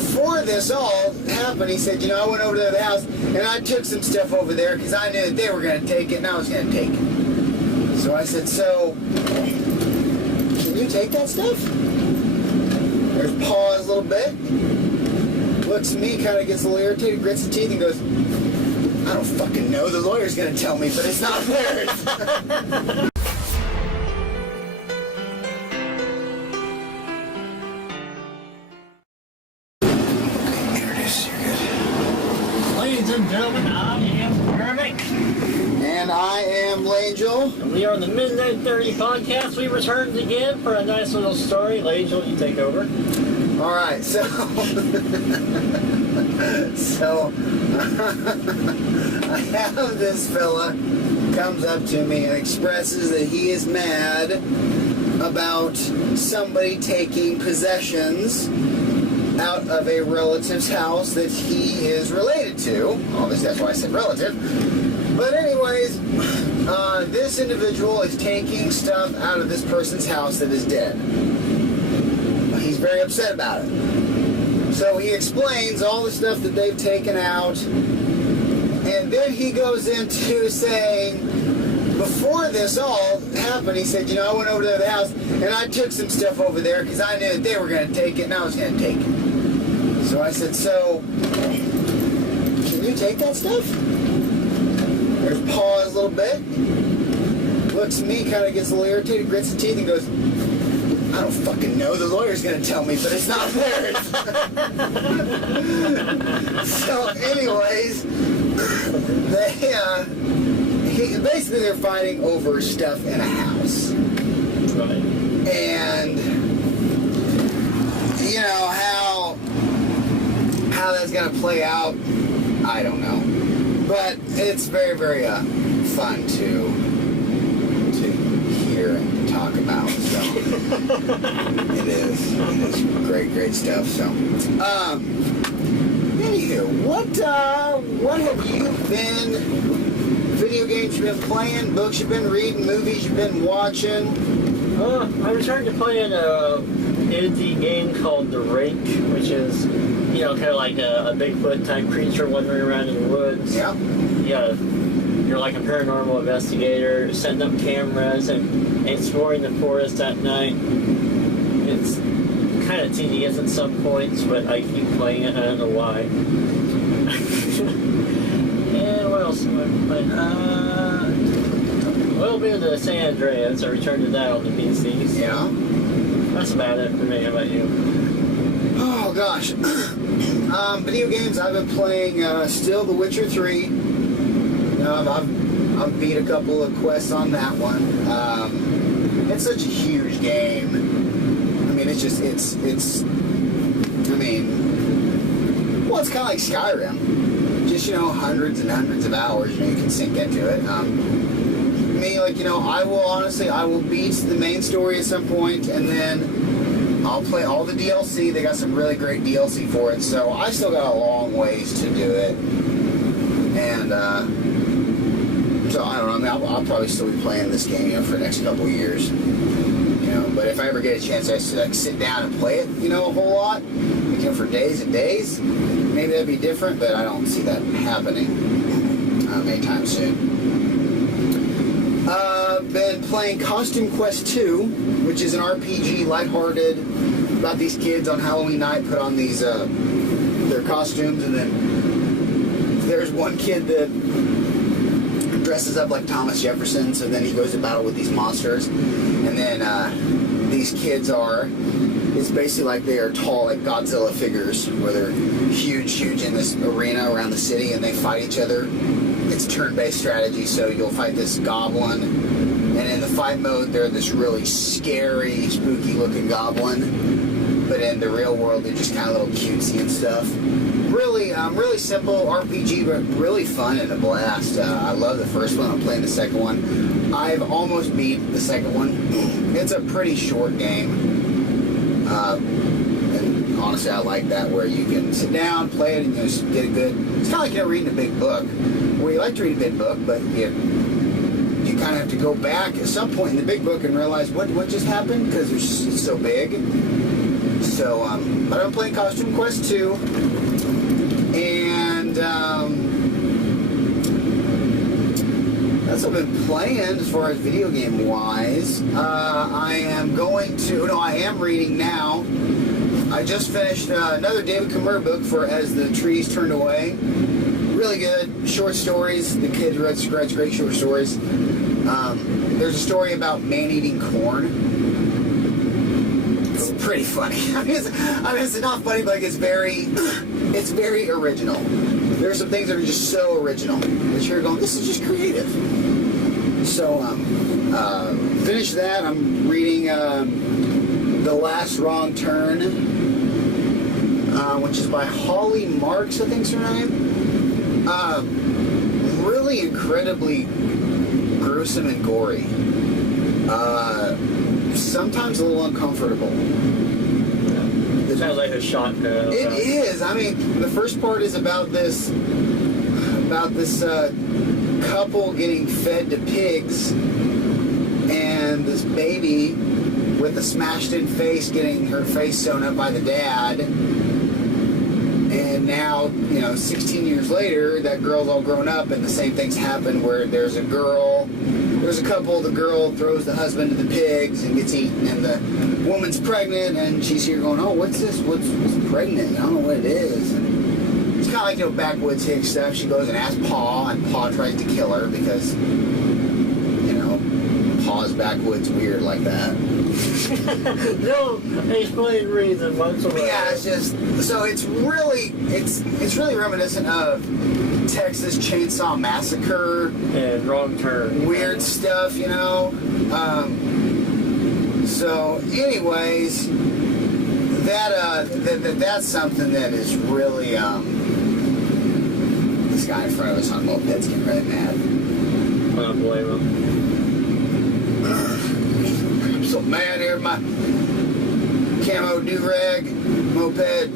before this all happened, he said, I went over to the house and I took some stuff over there because I knew that they were going to take it and I was going to take it. So I said, so, can you take that stuff? There's pause a little bit. Looks at me, kind of gets a little irritated, grits his teeth and goes, I don't fucking know. The lawyer's going to tell me, but it's not theirs. Ladies and gentlemen, I am Kermit. And I am Langel. And we are on the Midnight 30 podcast. We returned again for a nice little story. Langel, you take over. All right, so I have this fella comes up to me and expresses that he is mad about somebody taking possessions out of a relative's house that he is related to. Obviously, that's why I said relative. But anyways, this individual is taking stuff out of this person's house that is dead. He's very upset about it. So he explains all the stuff that they've taken out, and then he goes into saying, before this all happened, he said, I went over to the house and I took some stuff over there because I knew that they were going to take it and I was going to take it. So I said, so, can you take that stuff? There's pause a little bit. Looks at me, kind of gets a little irritated, grits his teeth and goes, I don't fucking know. The lawyer's going to tell me, but it's not theirs. So, anyways, basically they're fighting over stuff in a house. Right. And, how that's going to play out, I don't know. But it's very, very fun to hear and talk about. So it is great stuff. So anywho, what have you been, video games you've been playing, books you've been reading, movies you've been watching? I returned to playing a indie game called The Rake, which is kind of like a Bigfoot type creature wandering around in the woods. Yeah. You're like a paranormal investigator, setting up cameras and exploring the forest at night. It's kind of tedious at some points, but I keep playing it. I don't know why. And what else am I playing? A little bit of the San Andreas. I returned to that on the PCs. Yeah. That's about it for me. How about you? Oh gosh. Video games, I've been playing still The Witcher 3. I've beat a couple of quests on that one. It's such a huge game. I mean, it's kind of like Skyrim. Just, hundreds and hundreds of hours, you can sink into it. I will beat the main story at some point, and then I'll play all the DLC. They got some really great DLC for it, so I still got a long ways to do it. And, so I don't know. I'll probably still be playing this game, for the next couple of years. But if I ever get a chance to sit down and play it, a whole lot, for days and days, maybe that'd be different. But I don't see that happening anytime soon. Been playing Costume Quest 2, which is an RPG, lighthearted, about these kids on Halloween night put on these their costumes, and then there's one kid that dresses up like Thomas Jefferson, so then he goes to battle with these monsters, and then these kids it's basically like they are tall, like Godzilla figures, where they're huge in this arena around the city, and they fight each other. It's turn-based strategy, so you'll fight this goblin, and in the fight mode, they're this really scary, spooky-looking goblin, but in the real world, they're just kind of a little cutesy and stuff. Really simple RPG, but really fun and a blast. I love the first one. I'm playing the second one. I've almost beat the second one. It's a pretty short game. And honestly, I like that, where you can sit down, play it, and just get a good... It's kind of like reading a big book, where you like to read a big book, but you kind of have to go back at some point in the big book and realize what just happened, because it's so big. So, but I'm playing Costume Quest 2, and that's what I've been playing as far as video game wise. I am reading now. I just finished another David Kimmer book for As the Trees Turned Away. Really good short stories. The kid writes great short stories. There's a story about man-eating corn. It's pretty funny. I mean, it's not funny, but like it's very original. There are some things that are just so original that you're going, this is just creative. So, finished that. I'm reading The Last Wrong Turn, which is by Holly Marks, I think's her name. Really incredibly gruesome and gory. Sometimes a little uncomfortable. It sounds like a shotgun. It is. I mean, the first part is about this couple getting fed to pigs, and this baby with a smashed-in face getting her face sewn up by the dad. And now, 16 years later, that girl's all grown up, and the same things happen where there's a couple, the girl throws the husband to the pigs and gets eaten, and the woman's pregnant, and she's here going, oh, what's this? What's pregnant? I don't know what it is. And it's kind of like, backwoods hick stuff. She goes and asks Pa, and Pa tries to kill her because, Pa's backwoods weird like that. No explained reason whatsoever. Yeah, it's just so it's really reminiscent of Texas Chainsaw Massacre and Wrong Turn. Weird stuff, So, anyways, that's something that is really this guy in front of us on mopeds getting really mad. I don't blame him. I'm so mad here, my camo do-rag moped.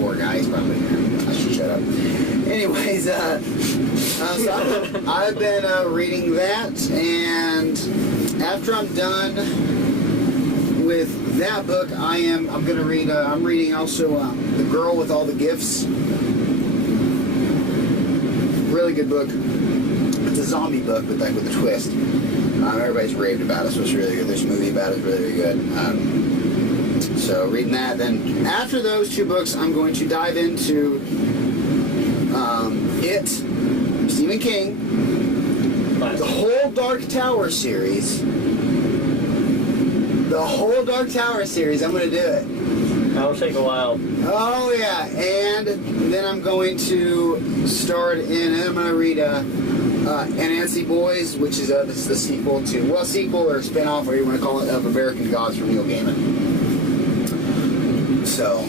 Poor guy, he's probably here. I should shut up. Anyways, so I've been reading that, and after I'm done with that book, I'm gonna read. I'm reading also The Girl with All the Gifts. Really good book. It's a zombie book, but like with a twist. Everybody's raved about it, so it's really good. There's a movie about it, it's really, really good. So reading that. Then after those two books, I'm going to dive into Stephen King, the whole Dark Tower series. The whole Dark Tower series. I'm going to do it. That'll take a while. Oh yeah, and then I'm going to start in, and I'm going to read Anansi Boys, which is this is the sequel to, sequel or spinoff, or you want to call it, of American Gods from Neil Gaiman. So,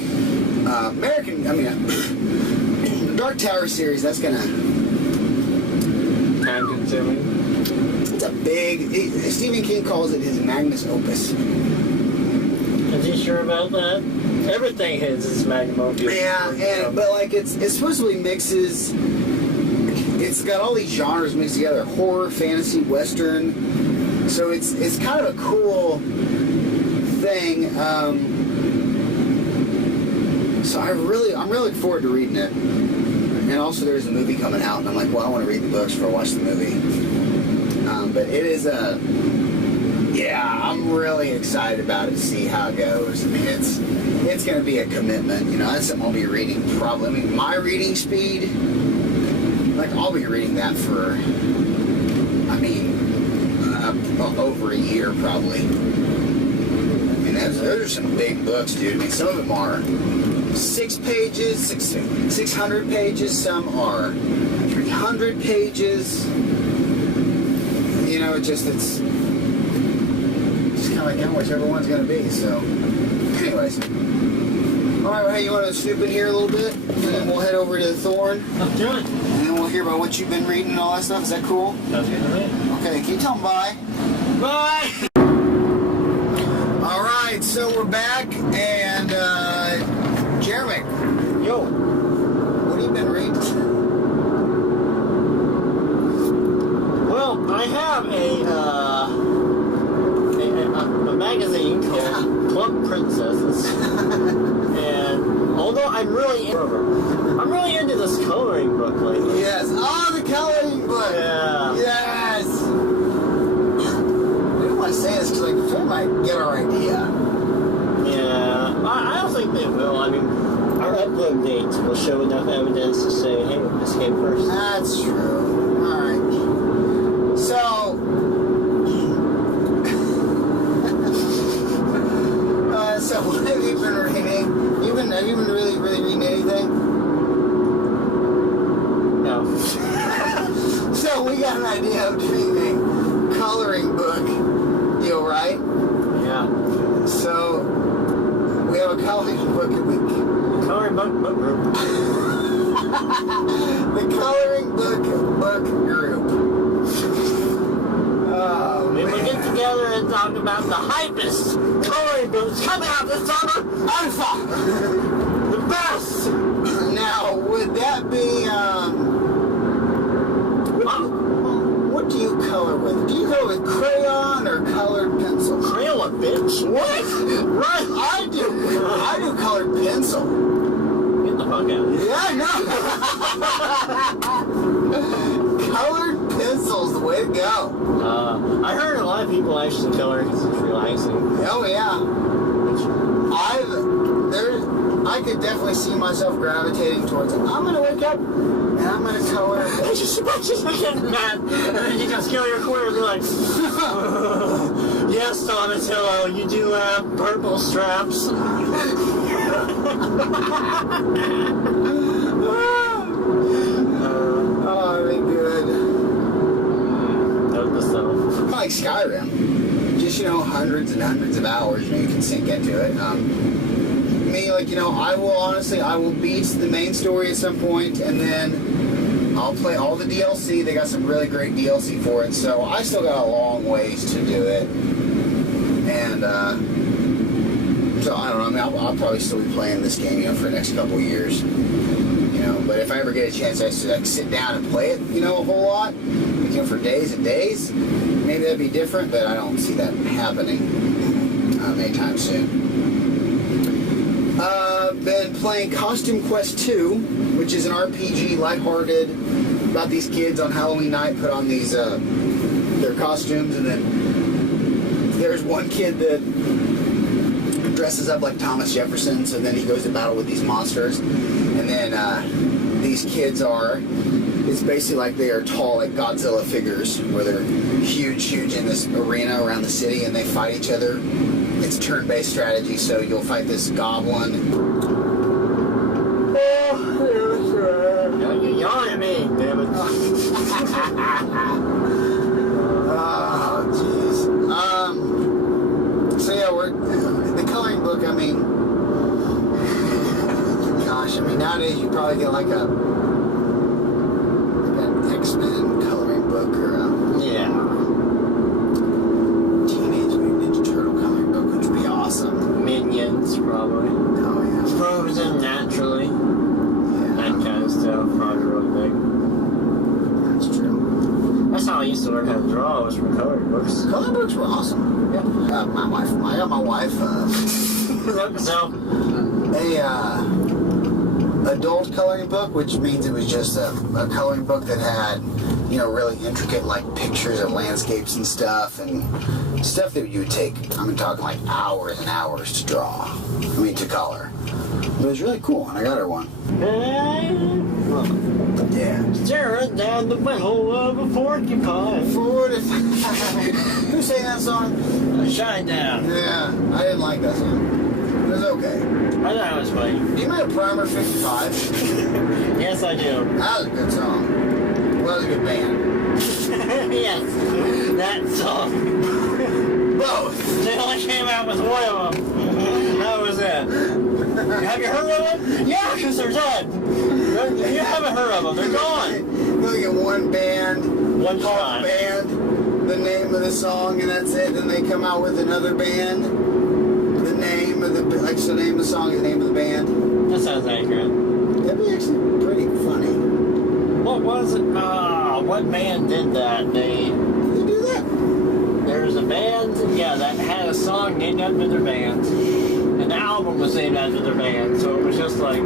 the Dark Tower series, that's gonna Time consuming. It's a big. Stephen King calls it his magnus opus. Is he sure about that? Everything is his magnum opus. Yeah, but like it's supposedly mixes. It's got all these genres mixed together: horror, fantasy, western. So it's kind of a cool thing. So I'm really looking forward to reading it. And also there's a movie coming out, and I'm like, well, I want to read the books before I watch the movie. But it is I'm really excited about it to see how it goes. I mean, it's going to be a commitment. That's something I'll be reading probably. I mean, my reading speed, like I'll be reading that for, over a year probably. I mean, those are some big books, dude. I mean, some of them are 6 pages, 600 pages. Some are 300 pages. It's kind of like how much everyone's going to be. So, anyways. All right, well, hey, you want to snoop in here a little bit? And then we'll head over to Thorn. Let's do it. And then we'll hear about what you've been reading and all that stuff. Is that cool? Sounds good to me. Okay, can you tell them bye? Bye! All right, so we're back, and Jeremy, Yo! what have you been reading? Well, I have a magazine called Club Princesses. I'm really into this coloring book lately. Yes. Oh, the coloring book. Yeah. Yes. I didn't want to say this because like they might get our idea. Yeah. I don't think they will. I mean, our upload dates will show enough evidence to say, hey, this came first. That's true. All right. So. So what have you been reading? Have you been really reading anything? No. So we got an idea of doing a coloring book deal, right? Yeah. So we have a coloring book Coloring book group. the coloring book group. Oh, We will get together and talk about the hypest coloring books coming out this summer. Alpha! The best! Now, would that be, what do you color with? Do you color with crayon or colored pencil? Crayon, bitch. What? Right, I do colored pencil. Get the fuck out. Yeah, no. Colored pencil's the way to go. I heard a lot of people actually color because it's relaxing. Oh yeah. I could definitely see myself gravitating towards it. I'm gonna wake up and I'm gonna color. Just looking mad, and then you just kill your corner and be like, yes, Donatello, you do have purple straps. Oh, that'd be good. Note the stuff. Like Skyrim, just hundreds and hundreds of hours. You can sink into it. Me, I will beat the main story at some point, and then I'll play all the DLC. They got some really great DLC for it, so I still got a long ways to do it. And so I don't know. I mean, I'll probably still be playing this game, for the next couple of years. But if I ever get a chance to sit down and play it, a whole lot, for days and days, maybe that'd be different. But I don't see that happening anytime soon. Been playing Costume Quest 2, which is an RPG, lighthearted, about these kids on Halloween night put on these their costumes, and then there's one kid that dresses up like Thomas Jefferson, so then he goes to battle with these monsters, and then these kids it's basically like they are tall, like Godzilla figures, where they're huge in this arena around the city, and they fight each other. It's turn-based strategy, so you'll fight this goblin. You're yelling at me, damn it. Oh, jeez. So yeah, the coloring book. Gosh, nowadays you probably get like an X-Men coloring book or Teenage Mutant Ninja Turtle coloring book, which would be awesome. Minions, probably. Oh yeah. Frozen naturally. Yeah. That kind of stuff, probably real big. That's true. That's how I used to learn how to draw, was from coloring books. Coloring books were awesome. Yeah. I got my wife So, a adult coloring book, which means it was just a coloring book that had, really intricate pictures of landscapes and stuff that you would take. I'm talking like hours and hours to draw. To color. But it was really cool, and I got her one. Yeah. Staring down the barrel of a porcupine. Who sang that song? Shine down. Yeah, I didn't like that song. It was okay. I thought it was funny. Do you remember Primer 55? Yes, I do. That was a good song. Well, it was a good band. Yes, that song. Both. They only came out with one of them. How was that? Have you heard of them? Yeah, because they're dead. You haven't heard of them. They're gone. They'll get one band, One called shot. band, the name of the song, and that's it. Then they come out with another band. The name of the song is the name of the band. That sounds accurate. That'd be actually pretty funny. What was it? What band did that? They do that. There's a band, that had a song named after their band. An album album was named after their band, so it was just like 3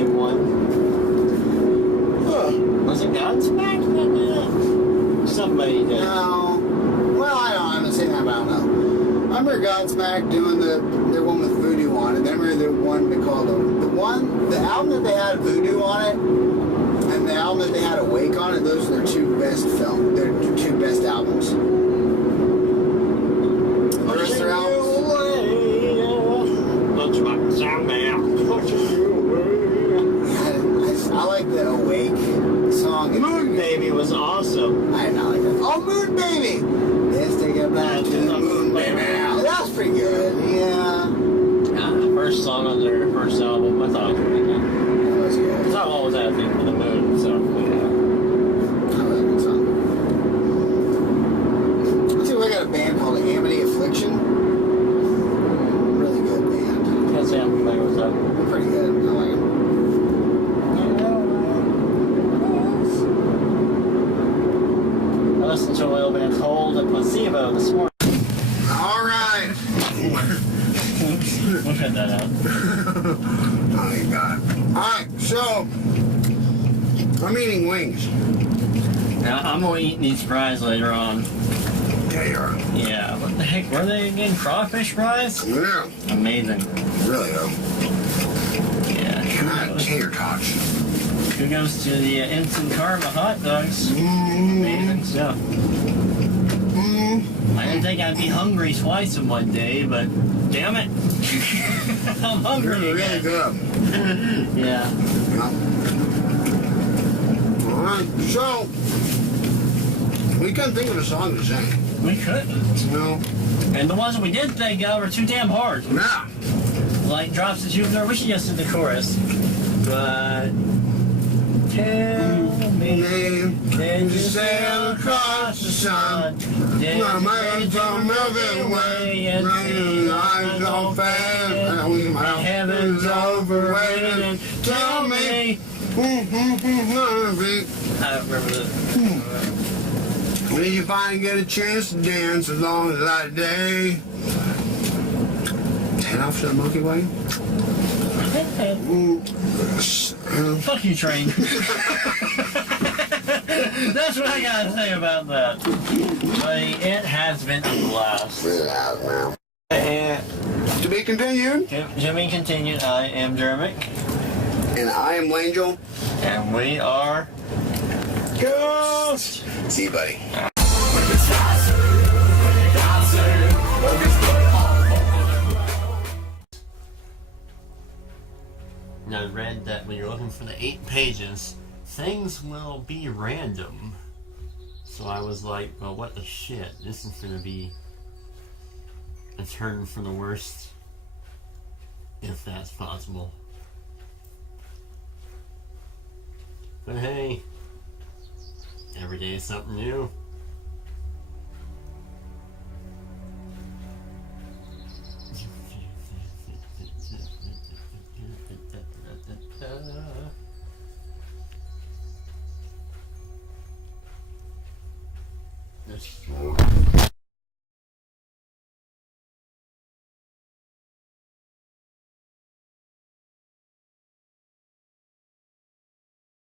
in 1. Huh. Was it Godsmack that did it? Somebody did. No. Well, I haven't seen that, but I don't know. I remember Godsmack doing their one with Voodoo on it. Then I remember the one they called the album that they had Voodoo on it, and the album that they had Awake on it. Those are their two best their two best albums. The rest of their albums. I like the Awake song. Moon Baby was awesome. I know. Like that. Oh, Moon Baby. Let's take it back to the Moon Baby. That was pretty good. Yeah. The first song on their first album, I thought it was pretty good. That was good. Because I'm always asking for the moon, so yeah. That was a good song. Let's see, we got a band called Amity Affliction. Really good band. Can't say I'm familiar with that. They're pretty good. I like them. I listened to a little band called Placebo this morning. All right. We'll cut that out. Oh, my God. All right, so I'm eating wings. Now, I'm going to eat these fries later on. Yeah, you are. Yeah, what the heck were they again? Crawfish fries? Yeah. Amazing. Really, though. Yeah. God, tater tots. Who goes to the instant karma hot dogs? Amazing stuff. I didn't think I'd be hungry twice in one day, but damn it. I'm hungry Really again. good. Yeah. Yeah. All right, so we couldn't think of a song to sing. We couldn't. No. And the ones we did think of were too damn hard. Yeah. Like Drops the Jupiter, we should just did the chorus. But tell me, can you sail across the sun? My mind's on Milky Way, and the eyes on fast, and heaven's overrated. Tell me, I don't remember that. when you finally get a chance to dance as long as that day. Head off to the Milky Way. Fuck you, Train. That's what I gotta say about that. Buddy, it has been a blast. And To be continued. Jimmy continued. I am Dermot. And I am Langel. And we are Ghost. See you, buddy. I read that when you're looking for the 8 pages, things will be random. So I was like, well, what the shit? This is gonna be a turn for the worst, if that's possible. But hey, every day is something new. There's